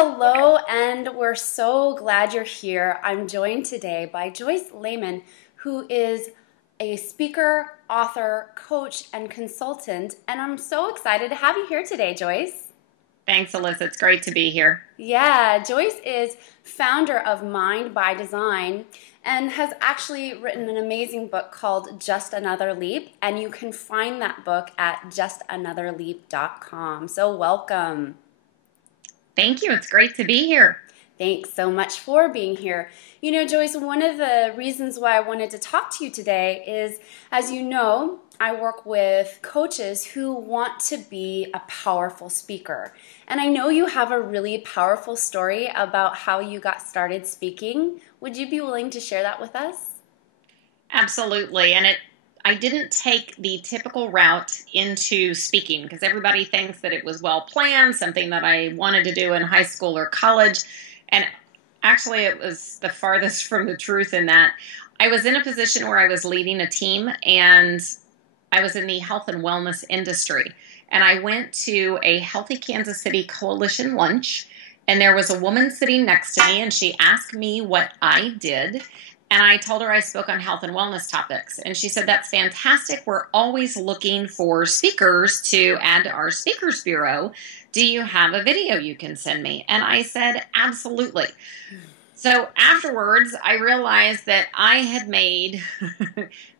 Hello, and we're so glad you're here. I'm joined today by Joyce Layman, who is a speaker, author, coach, and consultant. And I'm so excited to have you here today, Joyce. Thanks, Alyssa. It's great to be here. Yeah, Joyce is founder of Mind by Design and has actually written an amazing book called Just Another Leap. And you can find that book at justanotherleap.com. So welcome. Thank you. It's great to be here. Thanks so much for being here. You know, Joyce, one of the reasons why I wanted to talk to you today is, as you know, I work with coaches who want to be a powerful speaker. And I know you have a really powerful story about how you got started speaking. Would you be willing to share that with us? Absolutely. I didn't take the typical route into speaking because everybody thinks that it was well planned, something that I wanted to do in high school or college. And actually, it was the farthest from the truth in that I was in a position where I was leading a team and I was in the health and wellness industry. And I went to a Healthy Kansas City Coalition lunch, and there was a woman sitting next to me, and she asked me what I did. And I told her I spoke on health and wellness topics. And she said, "That's fantastic. We're always looking for speakers to add to our speakers bureau. Do you have a video you can send me?" And I said, "Absolutely." So afterwards, I realized that I had made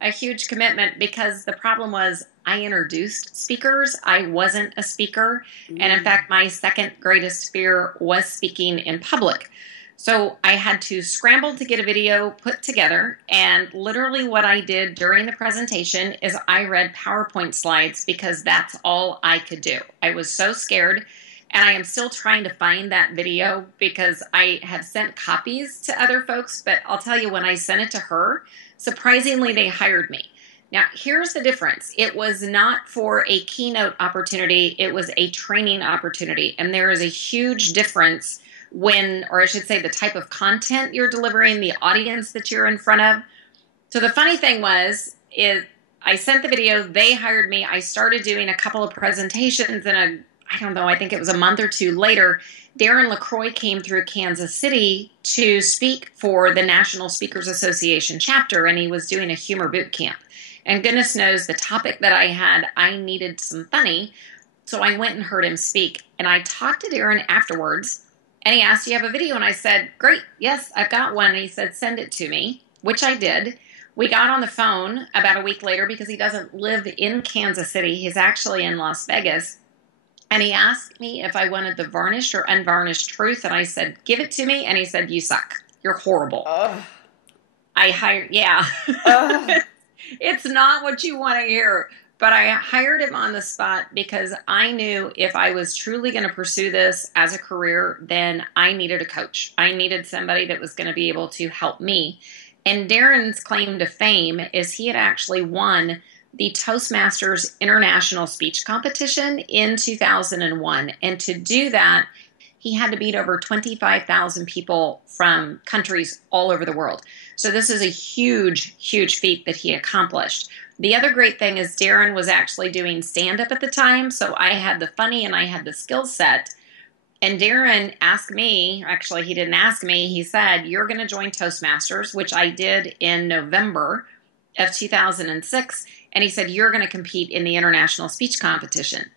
a huge commitment because the problem was I introduced speakers. I wasn't a speaker. And in fact, my second greatest fear was speaking in public. So I had to scramble to get a video put together. And literally what I did during the presentation is I read PowerPoint slides because that's all I could do. I was so scared. And I am still trying to find that video because I have sent copies to other folks. But I'll tell you, when I sent it to her, surprisingly, they hired me. Now, here's the difference. It was not for a keynote opportunity. It was a training opportunity. And there is a huge difference when, or I should say, the type of content you're delivering, the audience that you're in front of. So the funny thing is I sent the video, they hired me. I started doing a couple of presentations, and I don't know, I think it was a month or two later, Darren LaCroix came through Kansas City to speak for the National Speakers Association chapter, and he was doing a humor boot camp. And goodness knows the topic that I had, I needed some funny. So I went and heard him speak. And I talked to Darren afterwards, and he asked, "Do you have a video?" And I said, "Great, yes, I've got one." And he said, "Send it to me," which I did. We got on the phone about a week later because he doesn't live in Kansas City. He's actually in Las Vegas. And he asked me if I wanted the varnished or unvarnished truth. And I said, "Give it to me." And he said, "You suck. You're horrible." Ugh. Yeah. Ugh. It's not what you want to hear. But I hired him on the spot because I knew if I was truly going to pursue this as a career, then I needed a coach. I needed somebody that was going to be able to help me. And Darren's claim to fame is he had actually won the Toastmasters International Speech Competition in 2001. And to do that, he had to beat over 25,000 people from countries all over the world. So this is a huge, huge feat that he accomplished. The other great thing is Darren was actually doing stand-up at the time, so I had the funny and I had the skill set. And Darren asked me, actually he didn't ask me, he said, "You're going to join Toastmasters," which I did in November of 2006. And he said, "You're going to compete in the International Speech Competition."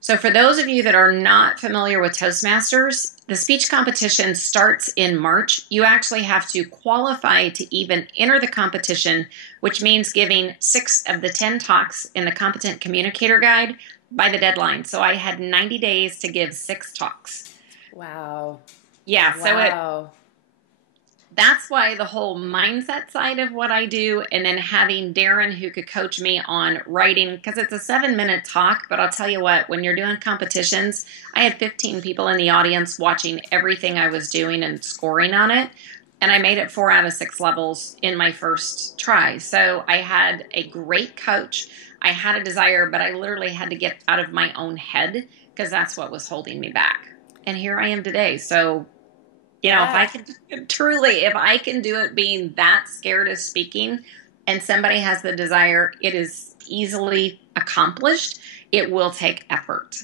So for those of you that are not familiar with Toastmasters, the speech competition starts in March. You actually have to qualify to even enter the competition, which means giving 6 of the 10 talks in the Competent Communicator Guide by the deadline. So I had 90 days to give 6 talks. Wow. Yeah, Wow. that's why the whole mindset side of what I do, and then having Darren who could coach me on writing, because it's a 7-minute talk, but I'll tell you what, when you're doing competitions, I had 15 people in the audience watching everything I was doing and scoring on it, and I made it 4 out of 6 levels in my first try. So I had a great coach. I had a desire, but I literally had to get out of my own head because that's what was holding me back. And here I am today. So Yeah. if I can do it being that scared of speaking and somebody has the desire, it is easily accomplished. It will take effort.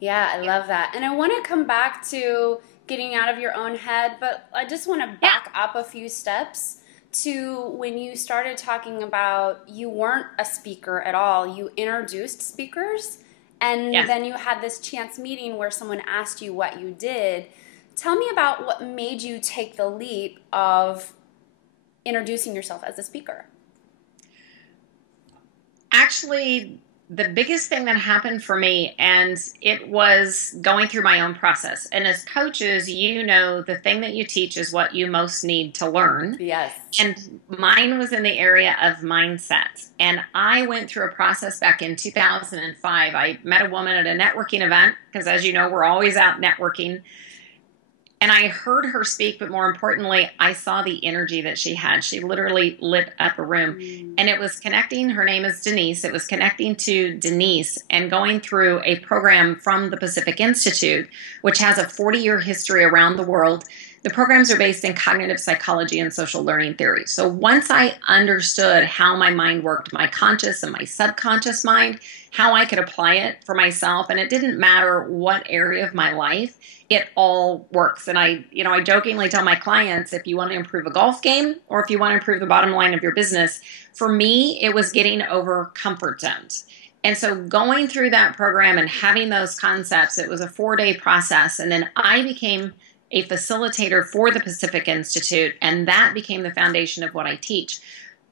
Yeah, I love that. And I want to come back to, getting out of your own head, but I just want to Yeah. back up a few steps to when you started talking about you weren't a speaker at all. You introduced speakers, and Yes. then you had this chance meeting where someone asked you what you did. Tell me about what made you take the leap of introducing yourself as a speaker. Actually, the biggest thing that happened for me, and it was going through my own process. And as coaches, you know, the thing that you teach is what you most need to learn. Yes. And mine was in the area of mindset. And I went through a process back in 2005. I met a woman at a networking event, because as you know, we're always out networking. And I heard her speak, but more importantly, I saw the energy that she had. She literally lit up a room. And it was connecting, her name is Denise, it was connecting to Denise and going through a program from the Pacific Institute, which has a 40-year history around the world. The programs are based in cognitive psychology and social learning theory. So once I understood how my mind worked, my conscious and my subconscious mind, how I could apply it for myself, and it didn't matter what area of my life, it all works. And I jokingly tell my clients, if you want to improve a golf game or if you want to improve the bottom line of your business, for me, it was getting over comfort zones. And so going through that program and having those concepts, it was a 4-day process. And then I became a facilitator for the Pacific Institute, and that became the foundation of what I teach.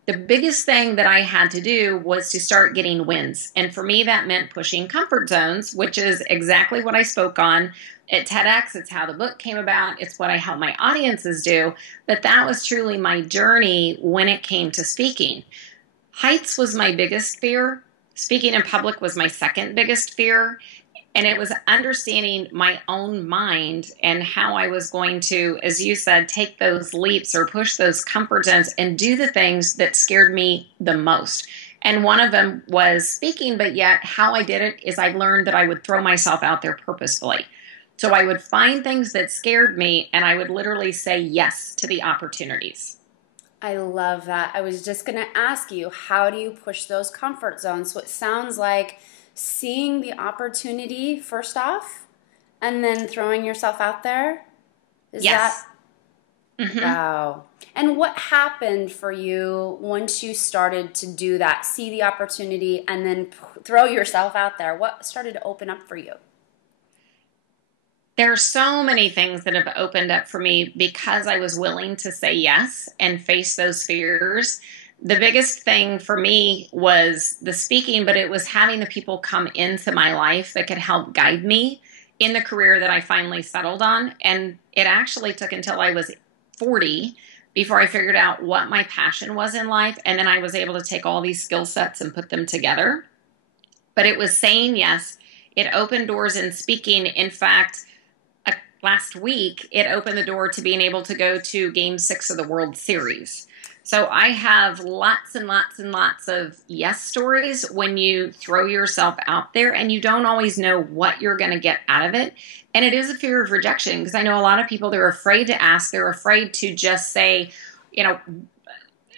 The biggest thing that I had to do was to start getting wins. And for me, that meant pushing comfort zones, which is exactly what I spoke on at TEDx. It's how the book came about. It's what I help my audiences do. But that was truly my journey when it came to speaking. Heights was my biggest fear. Speaking in public was my second biggest fear. And it was understanding my own mind and how I was going to, as you said, take those leaps or push those comfort zones and do the things that scared me the most. And one of them was speaking, but yet how I did it is I learned that I would throw myself out there purposefully. So I would find things that scared me and I would literally say yes to the opportunities. I love that. I was just going to ask you, how do you push those comfort zones? So it sounds like seeing the opportunity first off and then throwing yourself out there. Is Yes. that? Mm-hmm. Wow. And what happened for you once you started to do that? See the opportunity and then throw yourself out there. What started to open up for you? There are so many things that have opened up for me because I was willing to say yes and face those fears. The biggest thing for me was the speaking, but it was having the people come into my life that could help guide me in the career that I finally settled on. And it actually took until I was 40 before I figured out what my passion was in life. And then I was able to take all these skill sets and put them together. But it was saying yes. It opened doors in speaking. In fact, last week, it opened the door to being able to go to Game 6 of the World Series. So I have lots and lots and lots of yes stories when you throw yourself out there and you don't always know what you're going to get out of it. And it is a fear of rejection because I know a lot of people, they're afraid to ask. They're afraid to just say,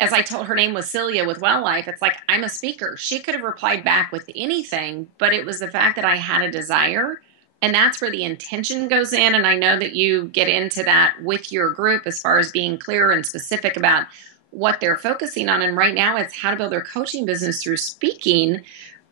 as I told, her name was Celia with Well Life. It's like, I'm a speaker. She could have replied back with anything, but it was the fact that I had a desire. And that's where the intention goes in. And I know that you get into that with your group as far as being clear and specific about what they're focusing on. And right now it's how to build their coaching business through speaking.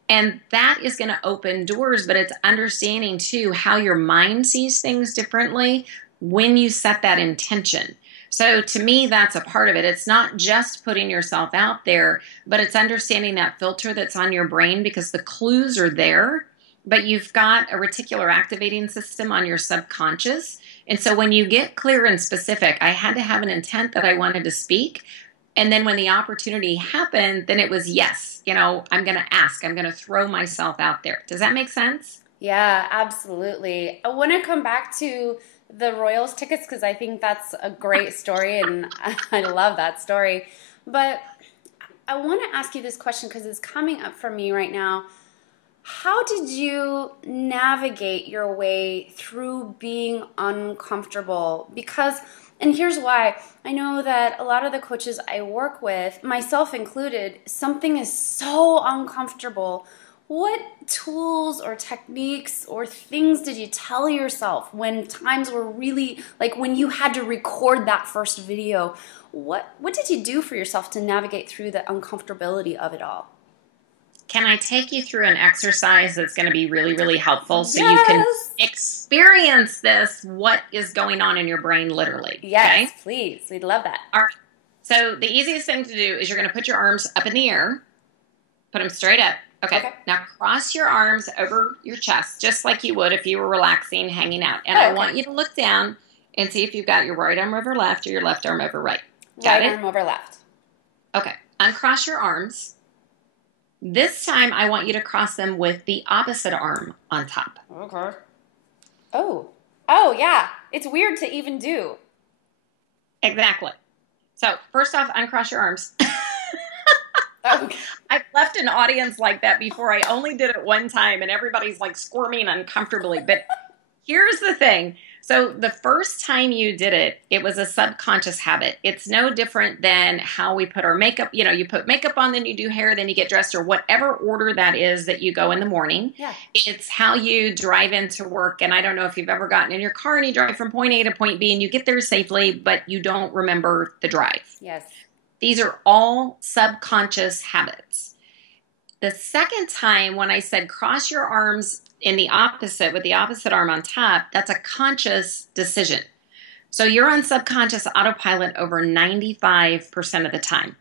And that is going to open doors, but it's understanding too how your mind sees things differently when you set that intention. So to me, that's a part of it. It's not just putting yourself out there, but it's understanding that filter that's on your brain because the clues are there. But you've got a reticular activating system on your subconscious. And so when you get clear and specific, I had to have an intent that I wanted to speak. And then when the opportunity happened, then it was yes. I'm going to ask. I'm going to throw myself out there. Does that make sense? Yeah, absolutely. I want to come back to the Royals tickets because I think that's a great story and I love that story. But I want to ask you this question because it's coming up for me right now. How did you navigate your way through being uncomfortable? And here's why. I know that a lot of the coaches I work with, myself included, something is so uncomfortable What tools or techniques or things did you tell yourself when times were really, like when you had to record that first video? What did you do for yourself to navigate through the uncomfortability of it all? Can I take you through an exercise that's going to be really, really helpful so you can Yes. experience this, what is going on in your brain literally? Yes, Okay? please. We'd love that. All right. So the easiest thing to do is you're going to put your arms up in the air, put them straight up. Okay. Now cross your arms over your chest, just like you would if you were relaxing, hanging out. And I want you to look down and see if you've got your right arm over left or your left arm over right. Got it? Right arm over left. Okay. Uncross your arms. This time, I want you to cross them with the opposite arm on top. Okay. Oh, yeah. It's weird to even do. Exactly. So, first off, uncross your arms. Okay. I've left an audience like that before. I only did it one time, and everybody's like squirming uncomfortably. But here's the thing. So the first time you did it, it was a subconscious habit. It's no different than how we put our makeup. You know, you put makeup on, then you do hair, then you get dressed, or whatever order that is that you go in the morning. Yeah. It's how you drive into work. And I don't know if you've ever gotten in your car and you drive from point A to point B and you get there safely, but you don't remember the drive. Yes. These are all subconscious habits. The second time when I said cross your arms in the opposite with the opposite arm on top, that's a conscious decision. So you're on subconscious autopilot over 95% of the time.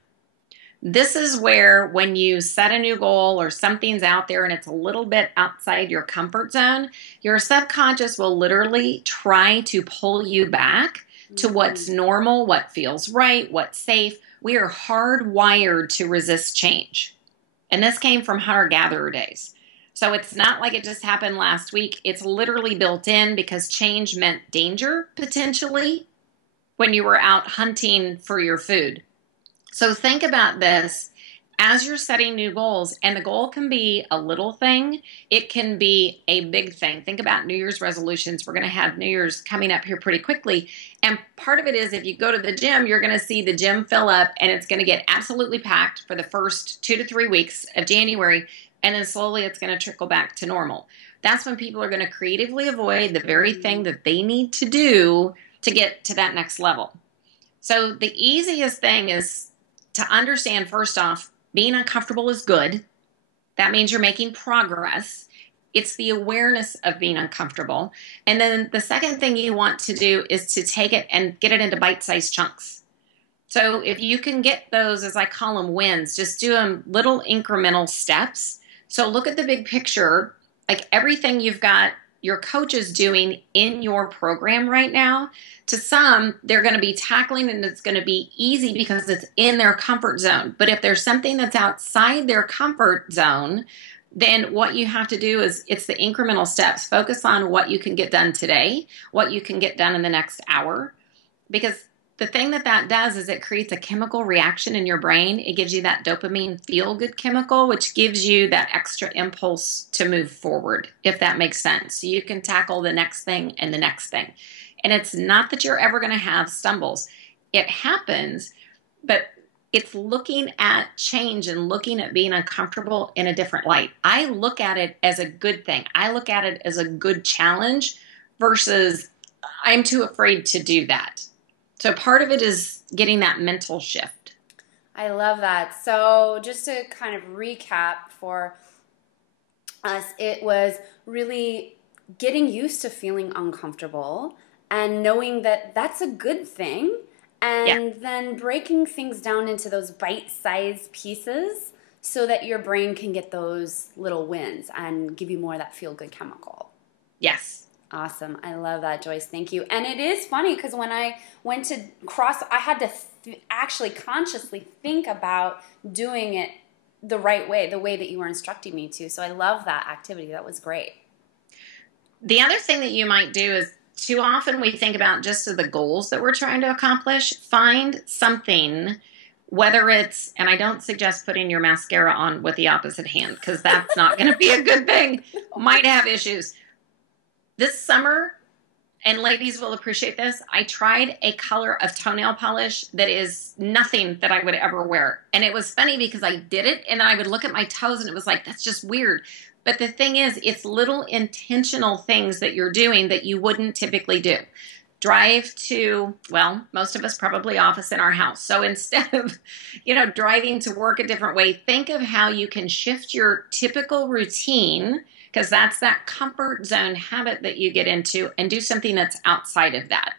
This is where when you set a new goal or something's out there and it's a little bit outside your comfort zone, your subconscious will literally try to pull you back to what's normal, what feels right, what's safe. We are hardwired to resist change. And this came from hunter-gatherer days. So it's not like it just happened last week. It's literally built in because change meant danger, potentially, when you were out hunting for your food. So think about this as you're setting new goals, and the goal can be a little thing. It can be a big thing. Think about New Year's resolutions. We're going to have New Year's coming up here pretty quickly. And part of it is if you go to the gym, you're going to see the gym fill up, and it's going to get absolutely packed for the first 2 to 3 weeks of January. And then slowly it's going to trickle back to normal. That's when people are going to creatively avoid the very thing that they need to do to get to that next level. So the easiest thing is to understand, first off, being uncomfortable is good. That means you're making progress. It's the awareness of being uncomfortable. And then the second thing you want to do is to take it and get it into bite-sized chunks. So if you can get those, as I call them, wins, just do them little incremental steps. So look at the big picture, like everything you've got your coaches doing in your program right now. To some, they're going to be tackling and it's going to be easy because it's in their comfort zone. But if there's something that's outside their comfort zone, then what you have to do is it's the incremental steps. Focus on what you can get done today, what you can get done in the next hour. Because the thing that does is it creates a chemical reaction in your brain. It gives you that dopamine feel-good chemical, which gives you that extra impulse to move forward, if that makes sense. So you can tackle the next thing and the next thing. And it's not that you're ever going to have stumbles. It happens, but it's looking at change and looking at being uncomfortable in a different light. I look at it as a good thing. I look at it as a good challenge versus I'm too afraid to do that. So part of it is getting that mental shift. I love that. So just to kind of recap for us, it was really getting used to feeling uncomfortable and knowing that that's a good thing, and then breaking things down into those bite-sized pieces so that your brain can get those little wins and give you more of that feel-good chemical. Yes. Awesome. I love that, Joyce. Thank you. And it is funny because when I went to cross, I had to actually consciously think about doing it the right way, the way that you were instructing me to. So I love that activity. That was great. The other thing that you might do is too often we think about just the goals that we're trying to accomplish. Find something, whether it's, and I don't suggest putting your mascara on with the opposite hand because that's not going to be a good thing. Might have issues. This summer, and ladies will appreciate this. I tried a color of toenail polish that is nothing that I would ever wear. And it was funny because I did it and then I would look at my toes and it was like, that's just weird. But the thing is, it's little intentional things that you're doing that you wouldn't typically do. Drive to, well, most of us probably office in our house. So instead of, driving to work a different way, think of how you can shift your typical routine, because that's that comfort zone habit that you get into, and do something that's outside of that.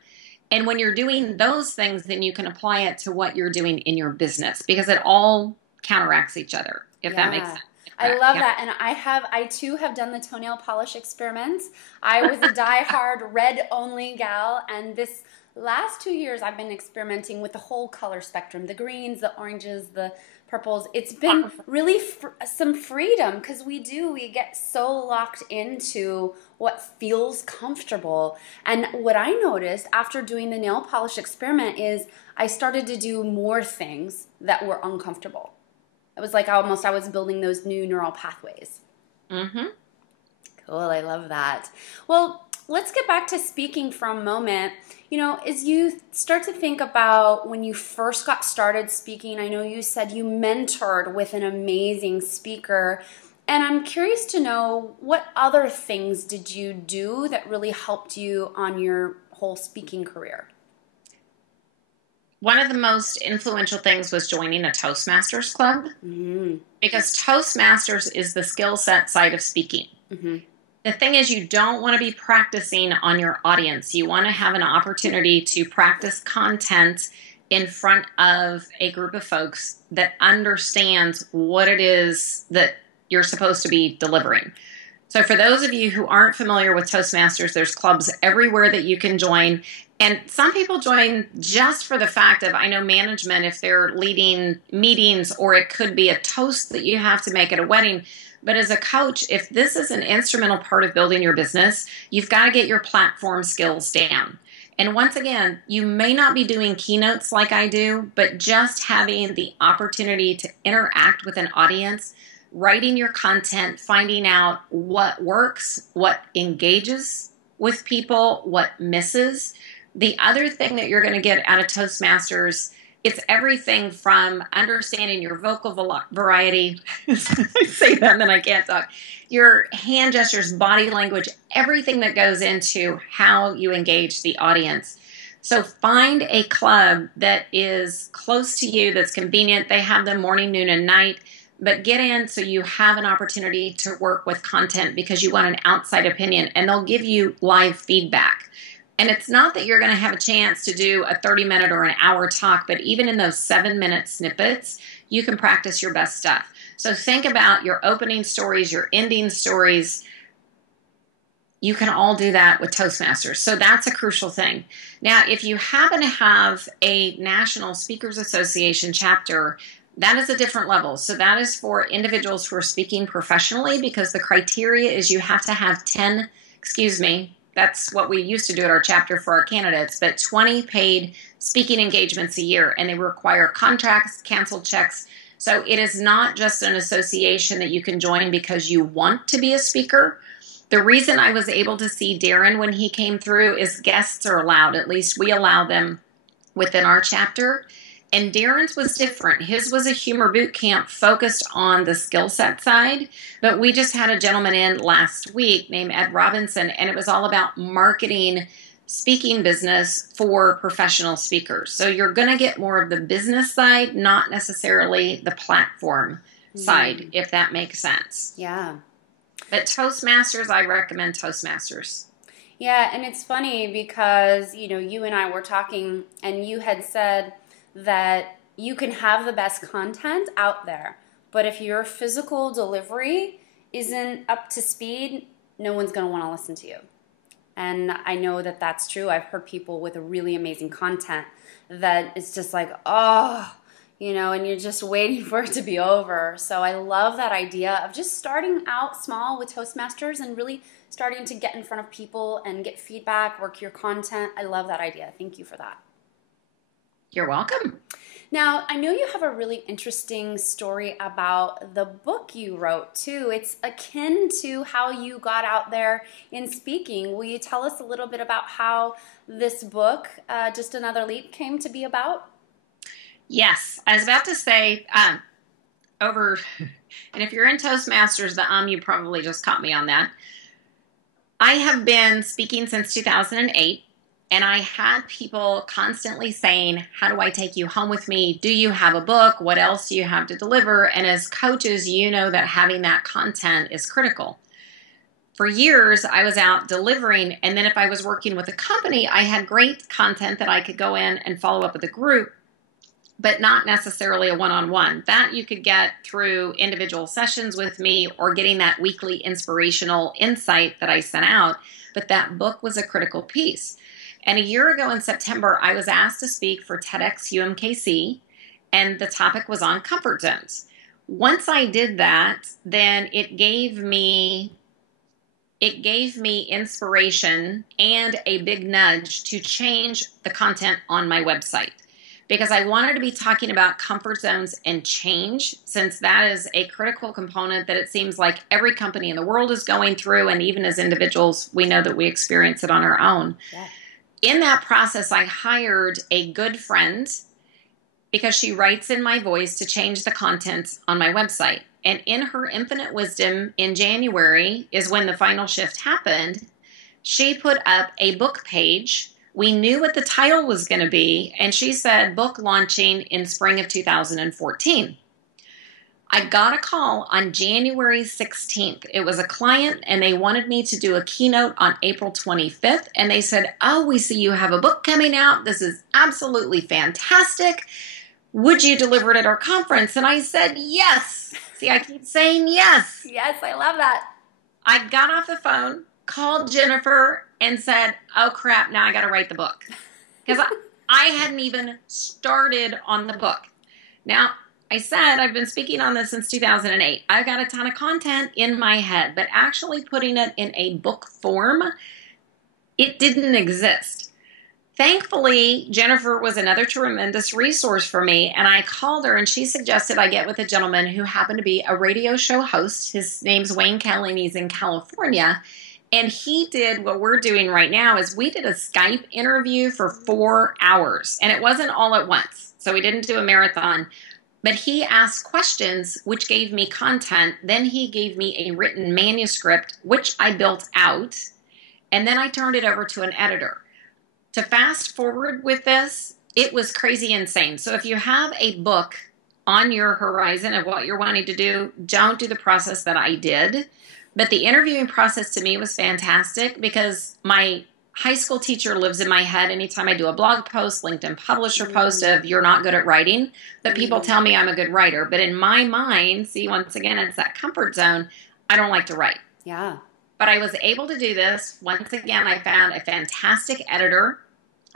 And when you're doing those things, then you can apply it to what you're doing in your business, because it all counteracts each other, if that makes sense. I love that. And I too have done the toenail polish experiments. I was a diehard red only gal. And this last 2 years, I've been experimenting with the whole color spectrum, the greens, the oranges, the purples. It's been really some freedom, because we get so locked into what feels comfortable. And what I noticed after doing the nail polish experiment is I started to do more things that were uncomfortable. It was like I was building those new neural pathways. Mm-hmm. Cool, I love that. Well, let's get back to speaking for a moment. As you start to think about when you first got started speaking, I know you said you mentored with an amazing speaker, and I'm curious to know, what other things did you do that really helped you on your whole speaking career? One of the most influential things was joining a Toastmasters club, because Toastmasters is the skill set side of speaking. Mm-hmm. The thing is, you don't want to be practicing on your audience. You want to have an opportunity to practice content in front of a group of folks that understands what it is that you're supposed to be delivering. So for those of you who aren't familiar with Toastmasters, there's clubs everywhere that you can join. And some people join just for the fact of, I know management, if they're leading meetings, or it could be a toast that you have to make at a wedding. But as a coach, if this is an instrumental part of building your business, you've got to get your platform skills down. And once again, you may not be doing keynotes like I do, but just having the opportunity to interact with an audience, writing your content, finding out what works, what engages with people, what misses. The other thing that you're going to get out of Toastmasters, it's everything from understanding your vocal variety. I say that and then I can't talk. Your hand gestures, body language, everything that goes into how you engage the audience. So find a club that is close to you, that's convenient. They have them morning, noon, and night. But get in so you have an opportunity to work with content, because you want an outside opinion, and they'll give you live feedback. And it's not that you're going to have a chance to do a 30-minute or an hour talk, but even in those 7-minute snippets, you can practice your best stuff. So think about your opening stories, your ending stories. You can all do that with Toastmasters. So that's a crucial thing. Now, if you happen to have a National Speakers Association chapter, that is a different level. So that is for individuals who are speaking professionally, because the criteria is you have to have that's what we used to do at our chapter for our candidates, but 20 paid speaking engagements a year, and they require contracts, canceled checks. So it is not just an association that you can join because you want to be a speaker. The reason I was able to see Darren when he came through is guests are allowed. At least we allow them within our chapter. And Darren's was different. His was a humor boot camp focused on the skill set side. But we just had a gentleman in last week named Ed Robinson, and it was all about marketing speaking business for professional speakers. So you're going to get more of the business side, not necessarily the platform side, if that makes sense. Yeah. But Toastmasters, I recommend Toastmasters. Yeah, and it's funny because, you and I were talking, and you had said that you can have the best content out there, but if your physical delivery isn't up to speed, no one's going to want to listen to you. And I know that that's true. I've heard people with a really amazing content that it's just like, and you're just waiting for it to be over. So I love that idea of just starting out small with Toastmasters and really starting to get in front of people and get feedback, work your content. I love that idea. Thank you for that. You're welcome. Now, I know you have a really interesting story about the book you wrote too. It's akin to how you got out there in speaking. Will you tell us a little bit about how this book, Just Another Leap, came to be about? Yes, I was about to say over, and if you're in Toastmasters, you probably just caught me on that. I have been speaking since 2008. And I had people constantly saying, how do I take you home with me? Do you have a book? What else do you have to deliver? And as coaches, you know that having that content is critical. For years, I was out delivering. And then if I was working with a company, I had great content that I could go in and follow up with a group, but not necessarily a one-on-one. That you could get through individual sessions with me or getting that weekly inspirational insight that I sent out. But that book was a critical piece. And a year ago in September, I was asked to speak for TEDx UMKC, and the topic was on comfort zones. Once I did that, then it gave me inspiration and a big nudge to change the content on my website, because I wanted to be talking about comfort zones and change, since that is a critical component that it seems like every company in the world is going through, and even as individuals, we know that we experience it on our own. Yeah. In that process, I hired a good friend because she writes in my voice to change the content on my website. And in her infinite wisdom, in January is when the final shift happened. She put up a book page. We knew what the title was going to be, and she said, book launching in spring of 2014. I got a call on January 16th. It was a client, and they wanted me to do a keynote on April 25th. And they said, oh, we see you have a book coming out. This is absolutely fantastic. Would you deliver it at our conference? And I said, yes. See, I keep saying yes. Yes, I love that. I got off the phone, called Jennifer, and said, oh, crap, now I got to write the book. Because I hadn't even started on the book. Now, I said I've been speaking on this since 2008. I've got a ton of content in my head, but actually putting it in a book form, it didn't exist. Thankfully, Jennifer was another tremendous resource for me, and I called her, and she suggested I get with a gentleman who happened to be a radio show host. His name's Wayne Kelly, and he's in California. And he did what we're doing right now is we did a Skype interview for 4 hours, and it wasn't all at once, so we didn't do a marathon. But he asked questions, which gave me content. Then he gave me a written manuscript, which I built out. And then I turned it over to an editor. To fast forward with this, it was crazy insane. So if you have a book on your horizon of what you're wanting to do, don't do the process that I did. But the interviewing process to me was fantastic because my high school teacher lives in my head anytime I do a blog post, LinkedIn publisher post of you're not good at writing, but people tell me I'm a good writer. But in my mind, see, once again, it's that comfort zone. I don't like to write. Yeah. But I was able to do this. Once again, I found a fantastic editor.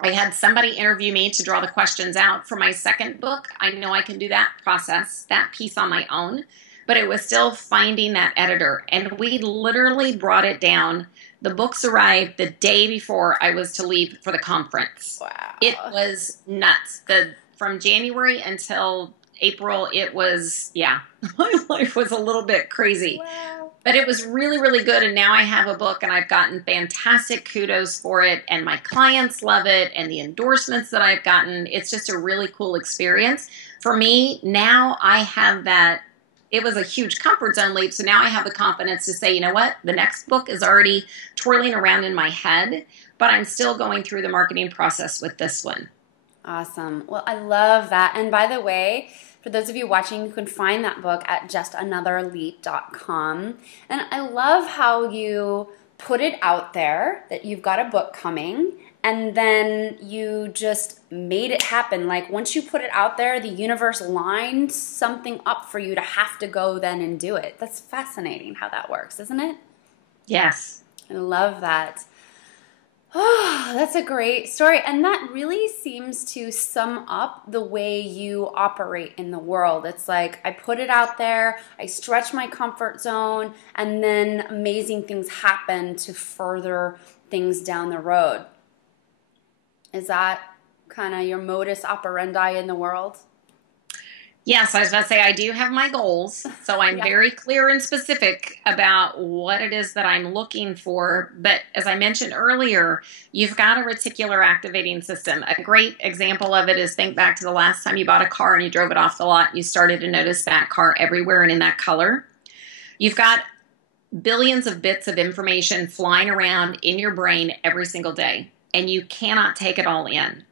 I had somebody interview me to draw the questions out for my second book. I know I can do that process, that piece on my own, but it was still finding that editor. And we literally brought it down. The books arrived the day before I was to leave for the conference. Wow. It was nuts. From January until April, it was, my life was a little bit crazy. Wow. But it was really, really good. And now I have a book and I've gotten fantastic kudos for it. And my clients love it. And the endorsements that I've gotten, it's just a really cool experience. For me, now I have that. It was a huge comfort zone leap. So now I have the confidence to say, you know what? The next book is already twirling around in my head, but I'm still going through the marketing process with this one. Awesome. Well, I love that. And by the way, for those of you watching, you can find that book at justanotherleap.com. And I love how you put it out there that you've got a book coming, and then you just made it happen. Like once you put it out there, the universe lined something up for you to have to go then and do it. That's fascinating how that works, isn't it? Yes. I love that. Oh, that's a great story. And that really seems to sum up the way you operate in the world. It's like I put it out there, I stretch my comfort zone, and then amazing things happen to further things down the road. Is that kind of your modus operandi in the world? Yes, I was about to say I do have my goals, so I'm Yeah. very clear and specific about what it is that I'm looking for. But as I mentioned earlier, you've got a reticular activating system. A great example of it is think back to the last time you bought a car and you drove it off the lot, and you started to notice that car everywhere and in that color. You've got billions of bits of information flying around in your brain every single day, and you cannot take it all in.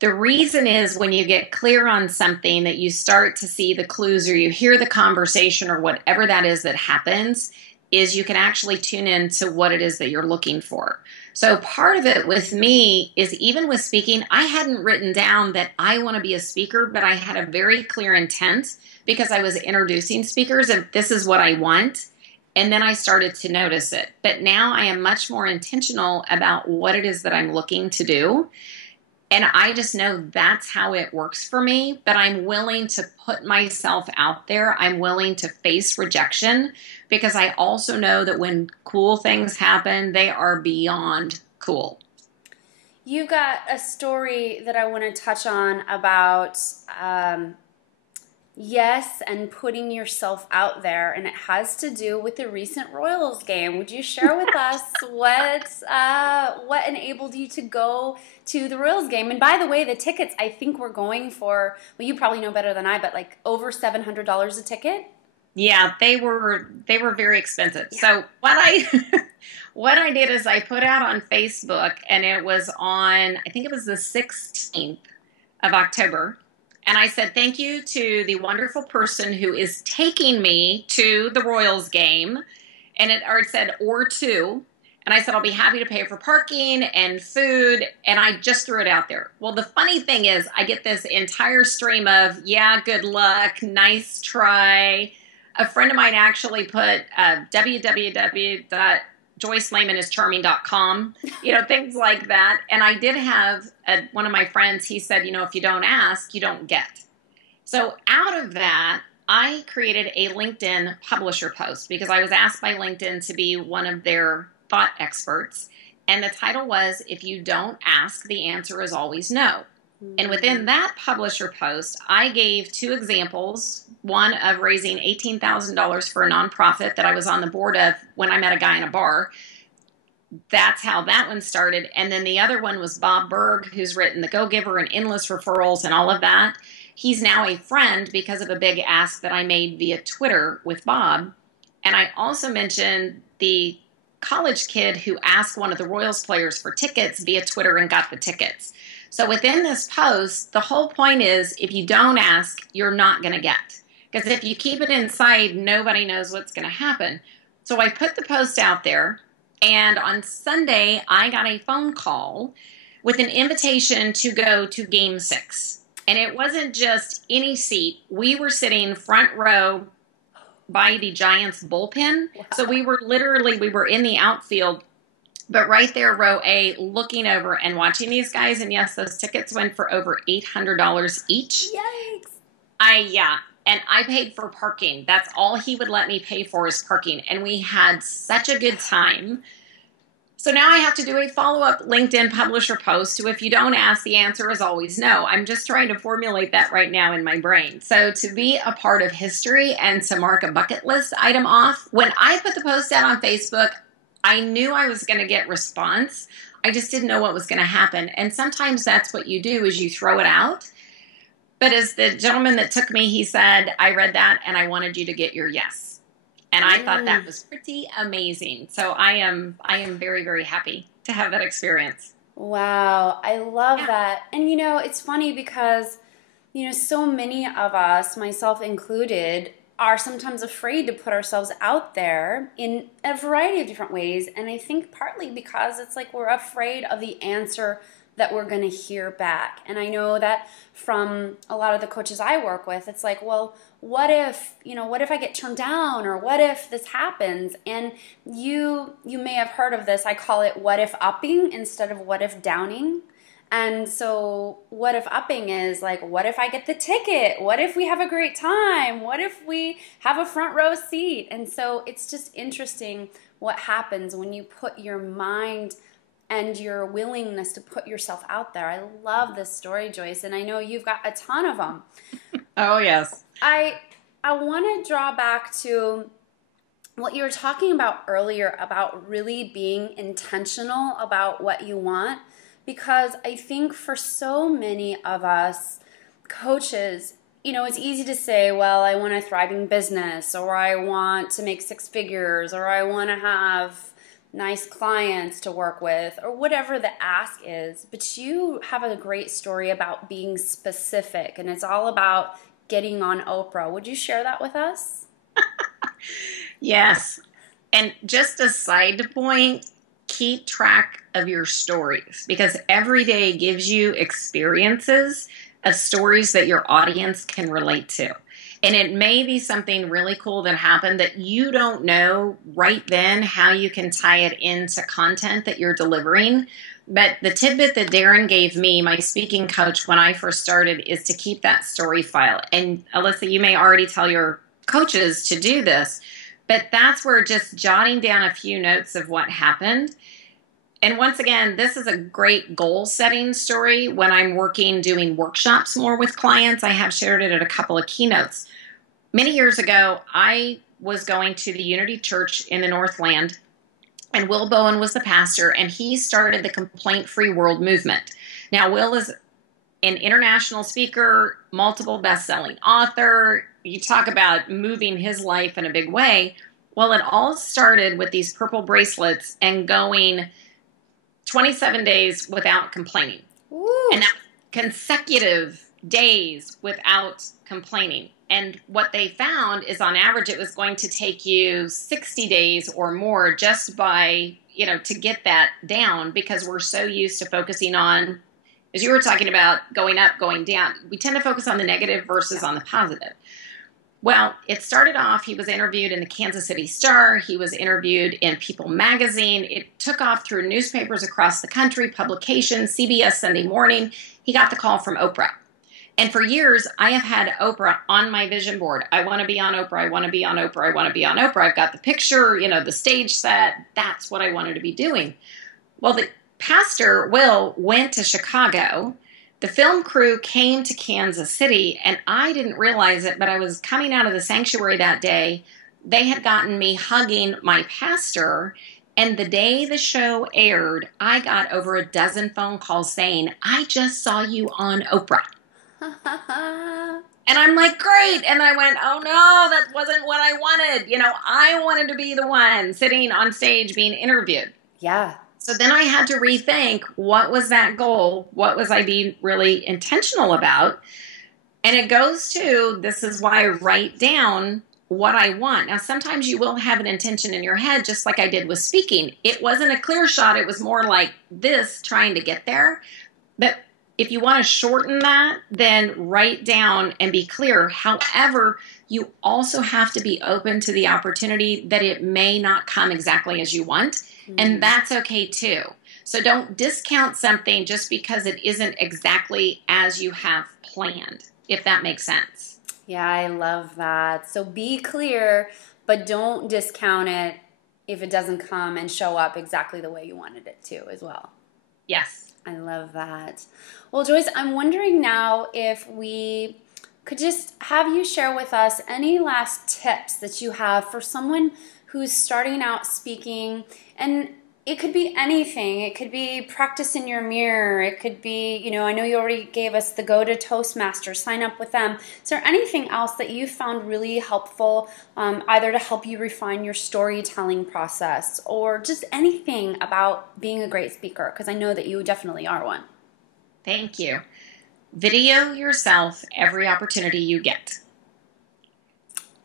The reason is when you get clear on something that you start to see the clues or you hear the conversation or whatever that is that happens is you can actually tune into what it is that you're looking for. So part of it with me is even with speaking, I hadn't written down that I want to be a speaker, but I had a very clear intent because I was introducing speakers and this is what I want. And then I started to notice it. But now I am much more intentional about what it is that I'm looking to do. And I just know that's how it works for me, but I'm willing to put myself out there. I'm willing to face rejection because I also know that when cool things happen, they are beyond cool. You got a story that I want to touch on about yes and putting yourself out there, and it has to do with the recent Royals game. Would you share with us what enabled you to go to the Royals game? And by the way, the tickets I think were going for, well, you probably know better than I, but like over $700 a ticket. Yeah, they were very expensive. Yeah. So what I did is I put out on Facebook, and it was on, I think it was the 16th of October. And I said, thank you to the wonderful person who is taking me to the Royals game. And it said, or two. And I said, I'll be happy to pay for parking and food. And I just threw it out there. Well, the funny thing is I get this entire stream of, yeah, good luck, nice try. A friend of mine actually put www.joycelaymanischarming.com, things like that. And I did have one of my friends, he said, if you don't ask, you don't get. So out of that, I created a LinkedIn publisher post because I was asked by LinkedIn to be one of their thought experts. And the title was, if you don't ask, the answer is always no. And within that publisher post, I gave two examples, one of raising $18,000 for a nonprofit that I was on the board of when I met a guy in a bar. That's how that one started. And then the other one was Bob Berg, who's written The Go-Giver and Endless Referrals and all of that. He's now a friend because of a big ask that I made via Twitter with Bob. And I also mentioned the college kid who asked one of the Royals players for tickets via Twitter and got the tickets. So within this post, the whole point is if you don't ask, you're not going to get. Because if you keep it inside, nobody knows what's going to happen. So I put the post out there, and on Sunday, I got a phone call with an invitation to go to Game 6. And it wasn't just any seat. We were sitting front row by the Giants bullpen. Wow. So we were in the outfield, but right there, row A, looking over and watching these guys. And yes, those tickets went for over $800 each. Yikes. And I paid for parking. That's all he would let me pay for is parking. And we had such a good time. So now I have to do a follow-up LinkedIn publisher post to if you don't ask, the answer is always no. I'm just trying to formulate that right now in my brain. So to be a part of history and to mark a bucket list item off, when I put the post out on Facebook, I knew I was going to get response. I just didn't know what was going to happen. And sometimes that's what you do is you throw it out. But as the gentleman that took me, he said, I read that and I wanted you to get your yes. And I thought that was pretty amazing. So I am very, very happy to have that experience. Wow, I love that. And it's funny because, so many of us, myself included, are sometimes afraid to put ourselves out there in a variety of different ways. And I think partly because it's like we're afraid of the answer that we're going to hear back. And I know that from a lot of the coaches I work with, it's like, well, what if I get turned down, or what if this happens? And you may have heard of this. I call it what if upping instead of what if downing. And so what if upping is like, what if I get the ticket? What if we have a great time? What if we have a front row seat? And so it's just interesting what happens when you put your mind and your willingness to put yourself out there. I love this story, Joyce, and I know you've got a ton of them. Oh, yes. I want to draw back to what you were talking about earlier about really being intentional about what you want, because I think for so many of us coaches, it's easy to say, well, I want a thriving business, or I want to make six figures, or I want to have nice clients to work with, or whatever the ask is. But you have a great story about being specific, and it's all about getting on Oprah. Would you share that with us? Yes. And just a side point, keep track of your stories, because every day gives you experiences of stories that your audience can relate to. And it may be something really cool that happened that you don't know right then how you can tie it into content that you're delivering. But the tidbit that Darren gave me, my speaking coach, when I first started, is to keep that story file. And Alyssa, you may already tell your coaches to do this, but that's where just jotting down a few notes of what happened. And once again, this is a great goal setting story. When I'm doing workshops more with clients, I have shared it at a couple of keynotes. Many years ago, I was going to the Unity Church in the Northland, and Will Bowen was the pastor, and he started the Complaint-Free World movement. Now, Will is an international speaker, multiple best-selling author. You talk about moving his life in a big way. Well, it all started with these purple bracelets and going 27 days without complaining. Ooh. And that consecutive days without complaining. And what they found is on average, it was going to take you 60 days or more just by, to get that down, because we're so used to focusing on, as you were talking about, going up, going down. We tend to focus on the negative versus on the positive. Well, it started off, he was interviewed in the Kansas City Star. He was interviewed in People magazine. It took off through newspapers across the country, publications, CBS Sunday Morning. He got the call from Oprah. And for years, I have had Oprah on my vision board. I want to be on Oprah. I want to be on Oprah. I want to be on Oprah. I've got the picture, the stage set. That's what I wanted to be doing. Well, the pastor, Will, went to Chicago. The film crew came to Kansas City, and I didn't realize it, but I was coming out of the sanctuary that day. They had gotten me hugging my pastor, and the day the show aired, I got over a dozen phone calls saying, I just saw you on Oprah. And I'm like, great. And I went, oh no, that wasn't what I wanted. I wanted to be the one sitting on stage being interviewed. Yeah. So then I had to rethink, what was that goal? What was I being really intentional about? And it goes to, this is why I write down what I want. Now, sometimes you will have an intention in your head, just like I did with speaking. It wasn't a clear shot. It was more like this, trying to get there. But if you want to shorten that, then write down and be clear. However, you also have to be open to the opportunity that it may not come exactly as you want. Mm-hmm. And that's okay too. So don't discount something just because it isn't exactly as you have planned, if that makes sense. Yeah, I love that. So be clear, but don't discount it if it doesn't come and show up exactly the way you wanted it to as well. Yes. I love that. Well, Joyce, I'm wondering now if we could just have you share with us any last tips that you have for someone who's starting out speaking. And it could be anything. It could be practice in your mirror. It could be, I know you already gave us the go to Toastmasters, sign up with them. Is there anything else that you found really helpful, either to help you refine your storytelling process or just anything about being a great speaker? Because I know that you definitely are one. Thank you. Video yourself every opportunity you get.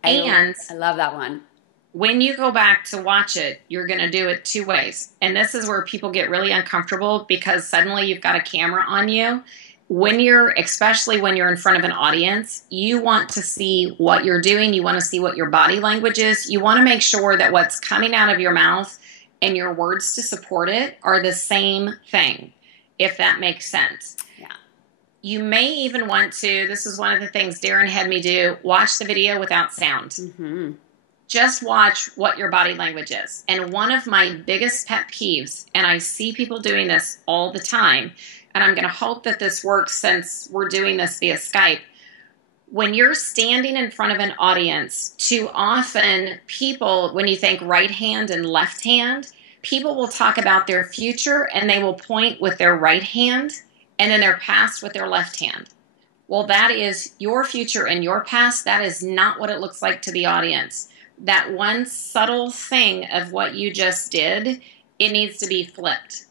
I love that one. When you go back to watch it, you're going to do it two ways. And this is where people get really uncomfortable because suddenly you've got a camera on you. Especially when you're in front of an audience, you want to see what you're doing. You want to see what your body language is. You want to make sure that what's coming out of your mouth and your words to support it are the same thing, if that makes sense. Yeah. You may even want to, this is one of the things Darren had me do, watch the video without sound. Mm-hmm. just watch what your body language is. And one of my biggest pet peeves, and I see people doing this all the time, and I'm going to hope that this works since we're doing this via Skype. When you're standing in front of an audience, too often people, when you think right hand and left hand, people will talk about their future and they will point with their right hand and then their past with their left hand. Well, that is your future and your past. That is not what it looks like to the audience. That one subtle thing of what you just did, it needs to be flipped.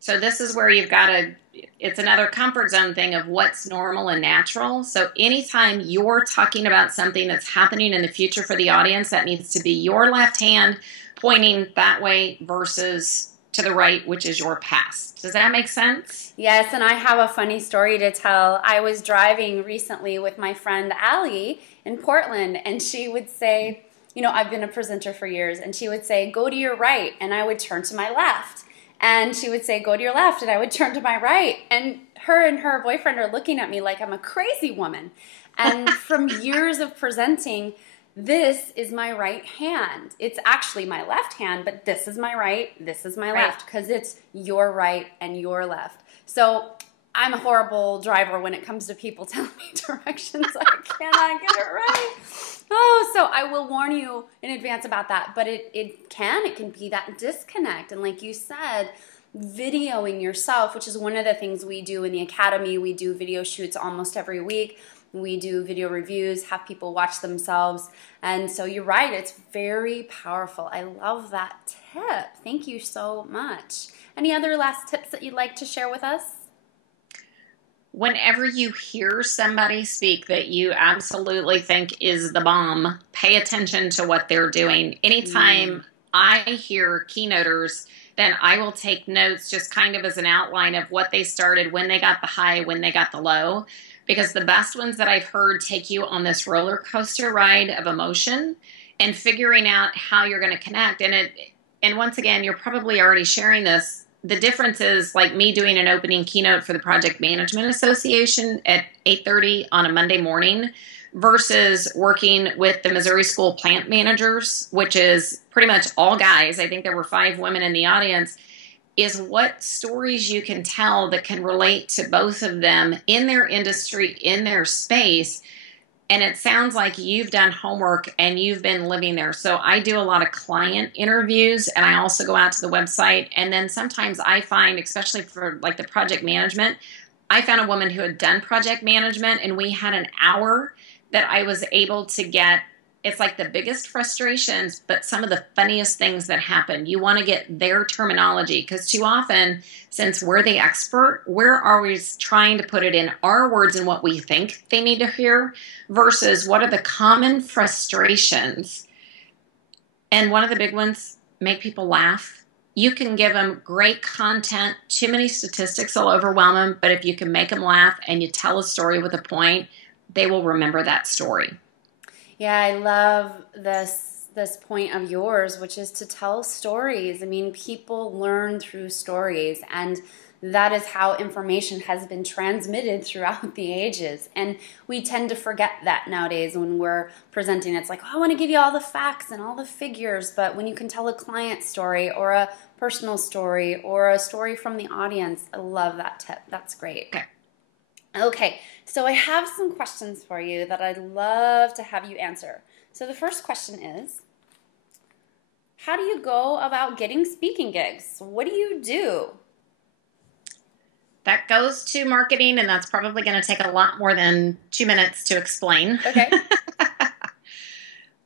So this is where you've got to, it's another comfort zone thing of what's normal and natural. So anytime you're talking about something that's happening in the future for the audience, that needs to be your left hand pointing that way versus to the right, which is your past. Does that make sense? Yes, and I have a funny story to tell. I was driving recently with my friend Allie in Portland, and she would say, you know, I've been a presenter for years, and she would say, go to your right, and I would turn to my left. And she would say, go to your left, and I would turn to my right. And her boyfriend are looking at me like I'm a crazy woman. And from years of presenting, this is my right hand. It's actually my left hand, but this is my right, this is my left, because it's your right and your left. So I'm a horrible driver when it comes to people telling me directions. I cannot get it right. Oh, so I will warn you in advance about that. But it can be that disconnect. And like you said, videoing yourself, which is one of the things we do in the academy. We do video shoots almost every week. We do video reviews, have people watch themselves. And so you're right, it's very powerful. I love that tip. Thank you so much. Any other last tips that you'd like to share with us? Whenever you hear somebody speak that you absolutely think is the bomb, pay attention to what they're doing. Anytime I hear keynoters, then I will take notes just kind of as an outline of what they started, when they got the high, when they got the low. Because the best ones that I've heard take you on this roller coaster ride of emotion and figuring out how you're going to connect. And once again, you're probably already sharing this. The difference is like me doing an opening keynote for the Project Management Association at 8:30 on a Monday morning versus working with the Missouri School Plant Managers, which is pretty much all guys. I think there were 5 women in the audience. Is what stories you can tell that can relate to both of them in their industry, in their space. And it sounds like you've done homework and you've been living there. So I do a lot of client interviews, and I also go out to the website. And then sometimes I find, especially for like the project management, I found a woman who had done project management, and we had an hour that I was able to get. It's like the biggest frustrations, but some of the funniest things that happen. You want to get their terminology, because too often, since we're the expert, we're always trying to put it in our words and what we think they need to hear versus what are the common frustrations. And one of the big ones, make people laugh. You can give them great content. Too many statistics will overwhelm them, but if you can make them laugh and you tell a story with a point, they will remember that story. Yeah, I love this point of yours, which is to tell stories. I mean, people learn through stories, and that is how information has been transmitted throughout the ages. And we tend to forget that nowadays when we're presenting. It's like, oh, I want to give you all the facts and all the figures, but when you can tell a client story or a personal story or a story from the audience, I love that tip. That's great. Okay, so I have some questions for you that I'd love to have you answer. So the first question is, how do you go about getting speaking gigs? What do you do? That goes to marketing, and that's probably going to take a lot more than 2 minutes to explain. Okay.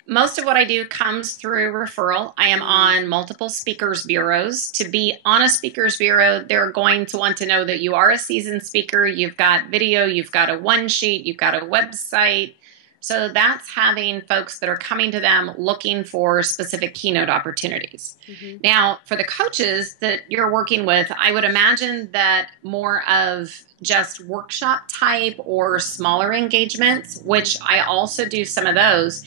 Most of what I do comes through referral. I am on multiple speakers bureaus. To be on a speakers bureau, they're going to want to know that you are a seasoned speaker. You've got video, you've got a one sheet, you've got a website. So that's having folks that are coming to them looking for specific keynote opportunities. Mm-hmm. Now, for the coaches that you're working with, I would imagine that more of just workshop type or smaller engagements, which I also do some of those.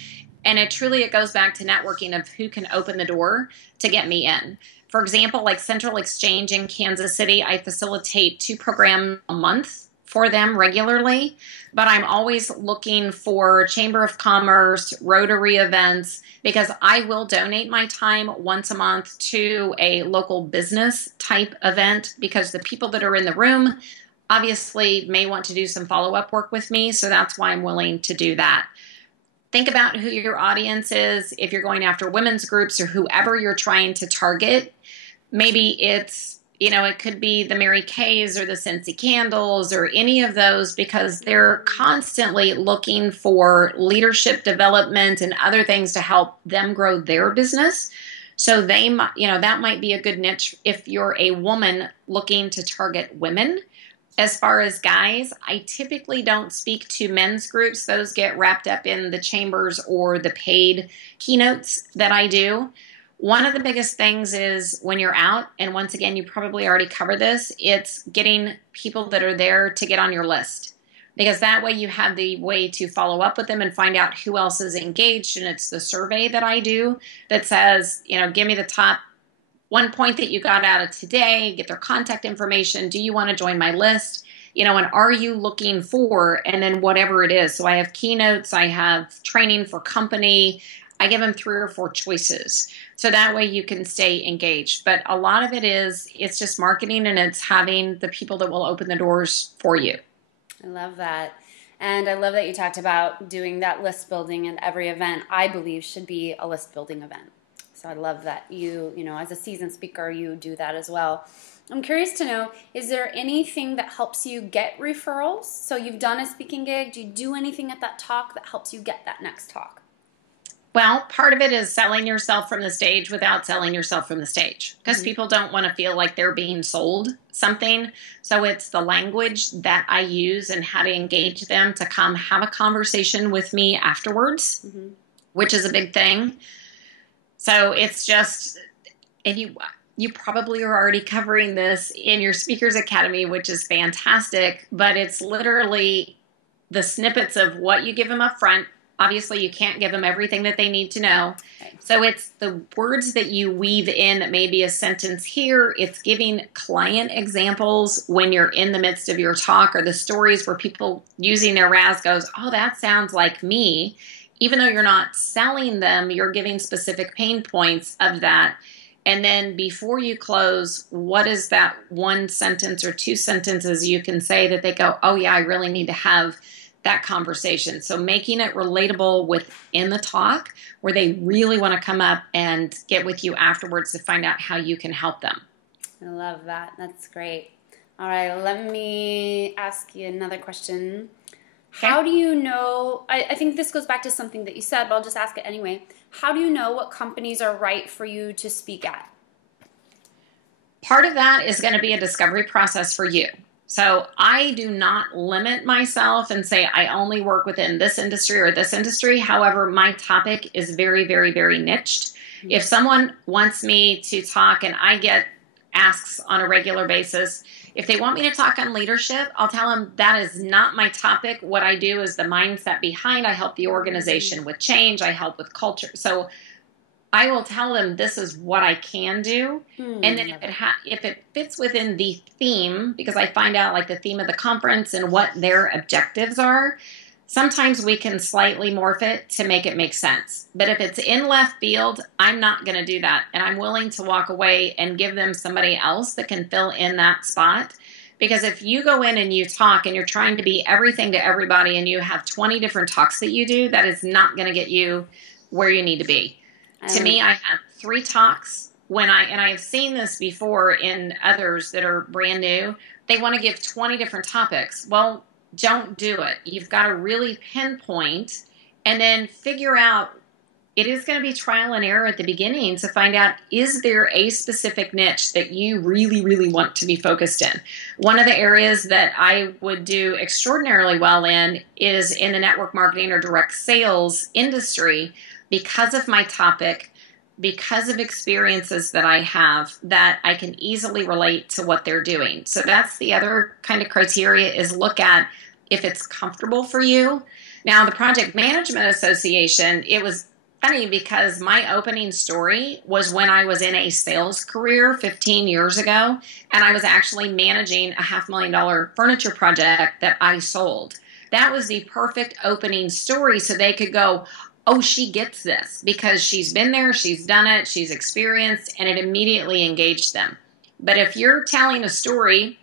And it goes back to networking of who can open the door to get me in. For example, like Central Exchange in Kansas City, I facilitate 2 programs a month for them regularly, but I'm always looking for Chamber of Commerce, Rotary events, because I will donate my time once a month to a local business type event, because the people that are in the room obviously may want to do some follow-up work with me. So that's why I'm willing to do that. Think about who your audience is. If you're going after women's groups or whoever you're trying to target, maybe it's, it could be the Mary Kays or the Scentsy Candles or any of those, because they're constantly looking for leadership development and other things to help them grow their business. So they, that might be a good niche if you're a woman looking to target women. As far as guys, I typically don't speak to men's groups. Those get wrapped up in the chambers or the paid keynotes that I do. One of the biggest things is when you're out, and once again, you probably already covered this, it's getting people that are there to get on your list. Because that way you have the way to follow up with them and find out who else is engaged. And it's the survey that I do that says, give me the top 1 point that you got out of today, get their contact information. Do you want to join my list? And are you looking for, and then whatever it is. So I have keynotes, I have training for company. I give them 3 or 4 choices. So that way you can stay engaged. But a lot of it's just marketing, and it's having the people that will open the doors for you. I love that. And I love that you talked about doing that list building, and every event, I believe, should be a list building event. So I love that you as a seasoned speaker, you do that as well. I'm curious to know, is there anything that helps you get referrals? So you've done a speaking gig. Do you do anything at that talk that helps you get that next talk? Well, part of it is selling yourself from the stage without selling yourself from the stage, because people don't want to feel like they're being sold something. So it's the language that I use and how to engage them to come have a conversation with me afterwards, which is a big thing. So it's just, and you probably are already covering this in your Speakers Academy, which is fantastic, but it's literally the snippets of what you give them up front. Obviously, you can't give them everything that they need to know. Okay. So it's the words that you weave in that may be a sentence here. It's giving client examples when you're in the midst of your talk, or the stories where people using their RAS goes, oh, that sounds like me. Even though you're not selling them, you're giving specific pain points of that. And then before you close, what is that 1 sentence or 2 sentences you can say that they go, oh yeah, I really need to have that conversation. So making it relatable within the talk, where they really want to come up and get with you afterwards to find out how you can help them. I love that. That's great. All right, let me ask you another question. How do you know, I think this goes back to something that you said, but I'll just ask it anyway. How do you know what companies are right for you to speak at? Part of that is going to be a discovery process for you. So I do not limit myself and say I only work within this industry or this industry. However, my topic is very, very, very niched. If someone wants me to talk, and I get asks on a regular basis, if they want me to talk on leadership, I'll tell them that is not my topic. What I do is the mindset behind. I help the organization with change. I help with culture. So I will tell them this is what I can do. And then if it fits within the theme, because I find out like the theme of the conference and what their objectives are, sometimes we can slightly morph it to make it make sense. But if it's in left field, I'm not going to do that. And I'm willing to walk away and give them somebody else that can fill in that spot. Because if you go in and you talk and you're trying to be everything to everybody and you have 20 different talks that you do, that is not going to get you where you need to be. To me, I have 3 talks and I have seen this before in others that are brand new. They want to give 20 different topics. Well, don't do it. You've got to really pinpoint and then figure out. It is going to be trial and error at the beginning to find out, is there a specific niche that you really, really want to be focused in? One of the areas that I would do extraordinarily well in is in the network marketing or direct sales industry, because of my topic, because of experiences that I have that I can easily relate to what they're doing. So that's the other kind of criteria, is look at if it's comfortable for you. Now, the Project Management Association, it was funny because my opening story was when I was in a sales career 15 years ago, and I was actually managing a $500,000 furniture project that I sold. That was the perfect opening story, so they could go, oh, she gets this because she's been there, she's done it, she's experienced, and it immediately engaged them. But if you're telling a story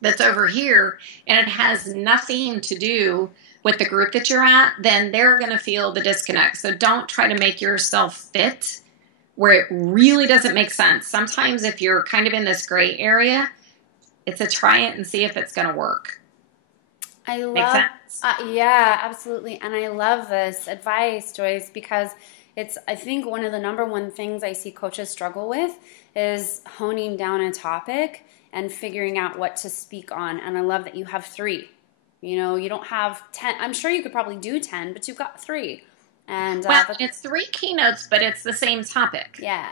that's over here and it has nothing to do with the group that you're at, then they're going to feel the disconnect. So don't try to make yourself fit where it really doesn't make sense. Sometimes if you're kind of in this gray area, it's a try it and see if it's going to work. I love, Make sense? yeah, absolutely. And I love this advice, Joyce, because it's, I think one of the number one things I see coaches struggle with is honing down a topic and figuring out what to speak on. And I love that you have 3. You know, you don't have 10. I'm sure you could probably do 10, but you've got 3. And well, it's 3 keynotes, but it's the same topic. Yeah.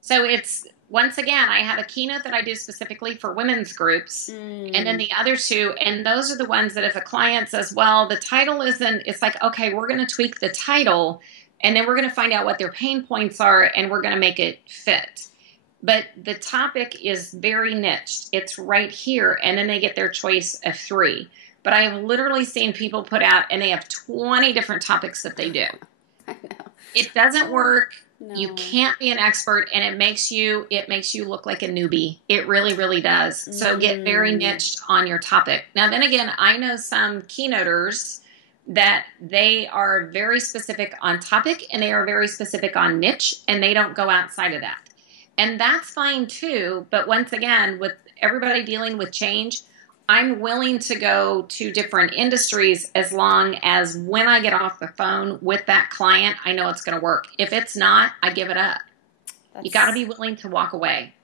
So it's, once again, I have a keynote that I do specifically for women's groups, and then the other 2, and those are the ones that if a client says, well, the title isn't, it's like, okay, we're going to tweak the title, and then we're going to find out what their pain points are, and we're going to make it fit. But the topic is very niched. It's right here, and then they get their choice of 3. But I have literally seen people put out, and they have 20 different topics that they do. I know. It doesn't work. No. You can't be an expert, and it makes you look like a newbie. It really, really does. So get very niched on your topic. Now, then again, I know some keynoters that they are very specific on topic, and they are very specific on niche, and they don't go outside of that. And that's fine too, but once again, with everybody dealing with change, I'm willing to go to different industries as long as when I get off the phone with that client, I know it's going to work. If it's not, I give it up. You got to be willing to walk away.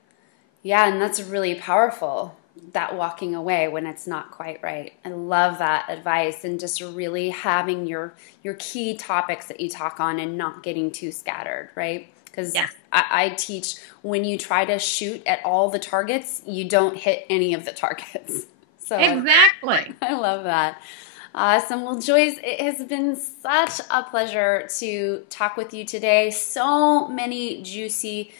Yeah, and that's really powerful, that walking away when it's not quite right. I love that advice, and just really having your key topics that you talk on and not getting too scattered, right? Because I teach when you try to shoot at all the targets, you don't hit any of the targets. So Exactly. I love that. Awesome. Well, Joyce, it has been such a pleasure to talk with you today. So many juicy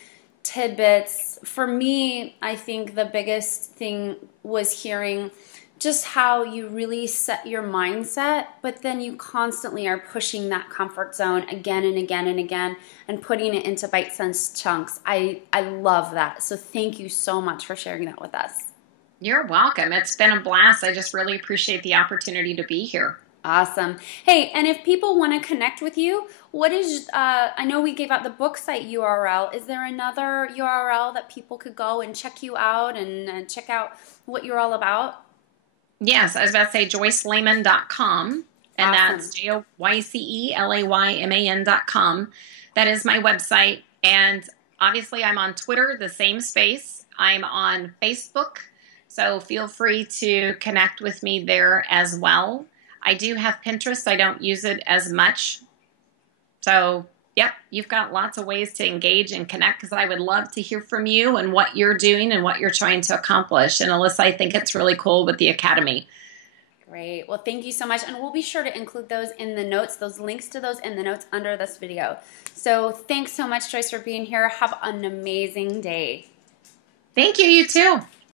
tidbits. For me, I think the biggest thing was hearing just how you really set your mindset, but then you constantly are pushing that comfort zone again and again and again and putting it into bite-sized chunks. I love that. So thank you so much for sharing that with us. You're welcome. It's been a blast. I just really appreciate the opportunity to be here. Awesome. Hey, and if people want to connect with you, what is, I know we gave out the book site URL. Is there another URL that people could go and check you out and check out what you're all about? Yes, I was about to say joycelayman.com, and Awesome. that's JoyceLayman.com. That is my website, and obviously I'm on Twitter, the same space. I'm on Facebook, so feel free to connect with me there as well. I do have Pinterest. I don't use it as much. So, yep, you've got lots of ways to engage and connect, because I would love to hear from you and what you're doing and what you're trying to accomplish. And Alyssa, I think it's really cool with the Academy. Great. Well, thank you so much. And we'll be sure to include those in the notes, those links to those in the notes under this video. So thanks so much, Joyce, for being here. Have an amazing day. Thank you. You too.